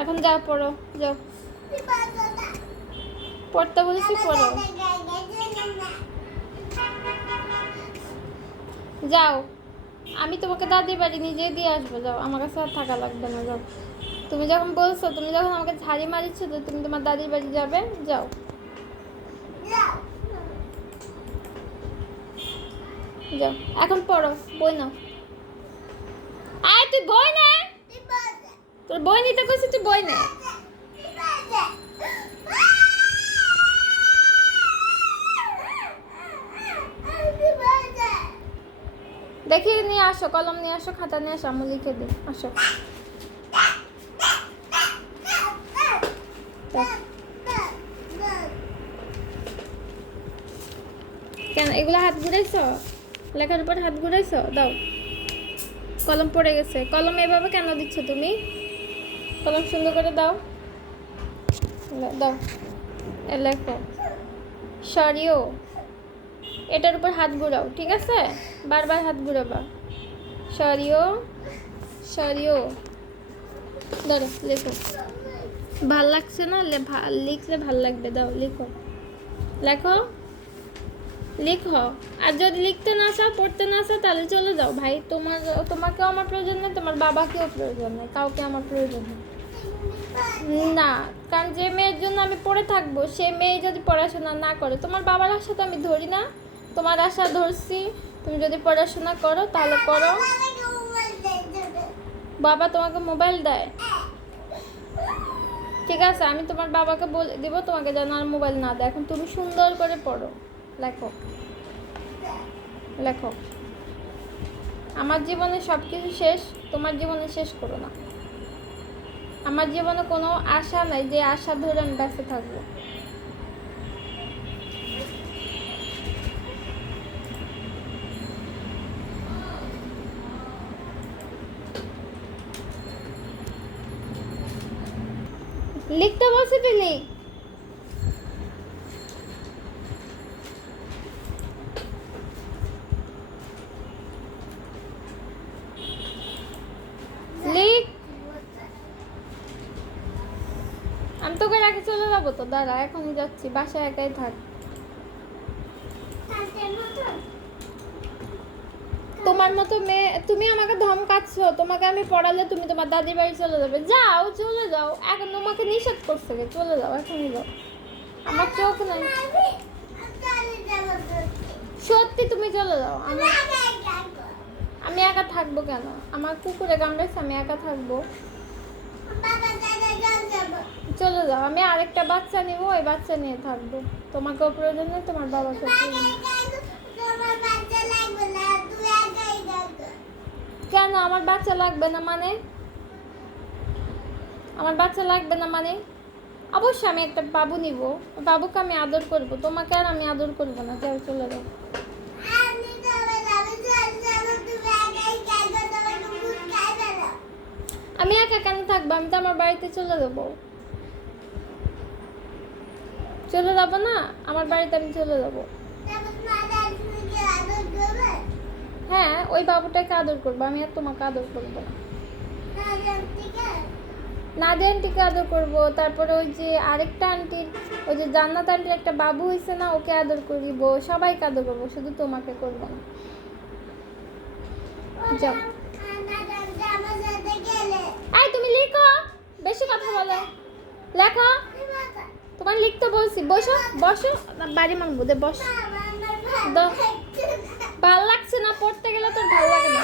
এখন যাও পড়ো, যাও পড়তে বলেছি, পড়ো, যাও। আমি তোমাকে দাদির বাড়ি নিজে দিয়ে আসবো, যাও, আমার কাছে আর থাকা লাগবে না, যাও। তুমি যখন বলছো, তুমি যখন আমাকে ঝাড়ি মারিচ্ছ তো তুমি তোমার দাদির বাড়ি যাবে, যাও। যাও এখন পড়ো, বই নাও। আয় তুই বই নে, তোর বই নিতে কইছি, তুই বই নে। দেখি নিয়ে আসো, কলম নিয়ে আসো, খাতা নিয়ে আসো, আমি লিখে দিই, আসো। কেন এগুলো হাত ঘুরাইছো? লেখার উপর হাত ঘুরাইছো? দাও, কলম পড়ে গেছে। কলম এভাবে কেন দিচ্ছ তুমি? কলম সুন্দর করে দাও, দাও, লেখো। সরিও, এটার উপর হাত ঘুরাও, ঠিক আছে? বারবার হাত ঘুরাবা। সরিও, সরিও, ধরো, লেখো। ভাল লাগছে না? লিখলে ভাল লাগবে, দাও, লিখো, লেখো, লিখো। আর যদি লিখতে না চাও, পড়তে না চাও, তাহলে চলে যাও ভাই। তোমাকেও আমার প্রয়োজন নেই, তোমার বাবাকেও প্রয়োজন নেই, কাউকে আমার প্রয়োজন নেই না। কারণ যে মেয়ের জন্য আমি পড়ে থাকবো, সে মেয়ে যদি পড়াশোনা না করে, তোমার বাবার আশা তো আমি ধরি না, তোমার আশা ধরছি। তুমি যদি পড়াশোনা করো তাহলে করো। বাবা তোমাকে মোবাইল দেয়? ঠিক আছে, আমি তোমার বাবাকে বলে দিব তোমাকে যেন আর মোবাইল না দেয়। এখন তুমি সুন্দর করে পড়ো, লেখো, লেখো। আমার জীবনে সব কিছু শেষ, তোমার জীবনে শেষ করো না। আমার জীবনে কোনো আশা নাই যে আশা ধরে আমি বেঁচে থাকবো। লিখতে বলছি, তুই লিখ। লিখ। আমি তোকে রাখি চলে যাবো তো, দাঁড়া, এখনই যাচ্ছি, বাসায় একাই থাক। তোমার মতো মেয়ে, তুমি আমাকে ধমকাচ্ছ, তোমাকে আমি পড়ালে তুমি তোমার দাদির বাড়ি চলে যাবে। যাও, চলে যাও, এখন তোমাকে নিষেধ করছে, চলে যাও, এখনই যাও। আমার চোখ নাই, সত্যি তুমি চলে যাও। আমি একা থাকবো কেন? আমার কুকুরে কামড়েছে, আমি একা থাকবো? চলে যাও, আমি আরেকটা বাচ্চা নিবো, ওই বাচ্চা নিয়ে থাকবো। তোমাকেও প্রয়োজন নেই, তোমার বাবাকে কেন? আমার বাচ্চা লাগবে না মানে? আমার বাচ্চা লাগবে না মানে? অবশ্যই আমি একটা বাবু নিব, বাবুকে আমি আদর করব, তোমাকে আর আমি আদর করব না। যাও, চলে যাও। আমি একা কেন থাকবো? আমি তো আমার বাড়িতে চলে যাবো। চলে যাবো না? আমার বাড়িতে আমি চলে যাবো। হ্যাঁ, ওই বাবুটাকে আদর করবো, আমি আর তোমাকে আদর করবো না। নাদিয়া আন্টিকে আদর করবো, তারপরে ওই যে আরেকটা আন্টির, ওই যে জান্নাত আন্টির একটা বাবু হয়েছে না, ওকে আদর করিব, সবাইকে আদর করবো, শুধু তোমাকে করবো না। যাও। এই তুমি লিখো, বেশি কথা বলো, লেখো। তোমার লিখতে বলছি, বসো, বসো, বাড়ি মানবো দে, বস। ভাল লাগছে না পড়তে গেলে, তোর ভাল লাগে না।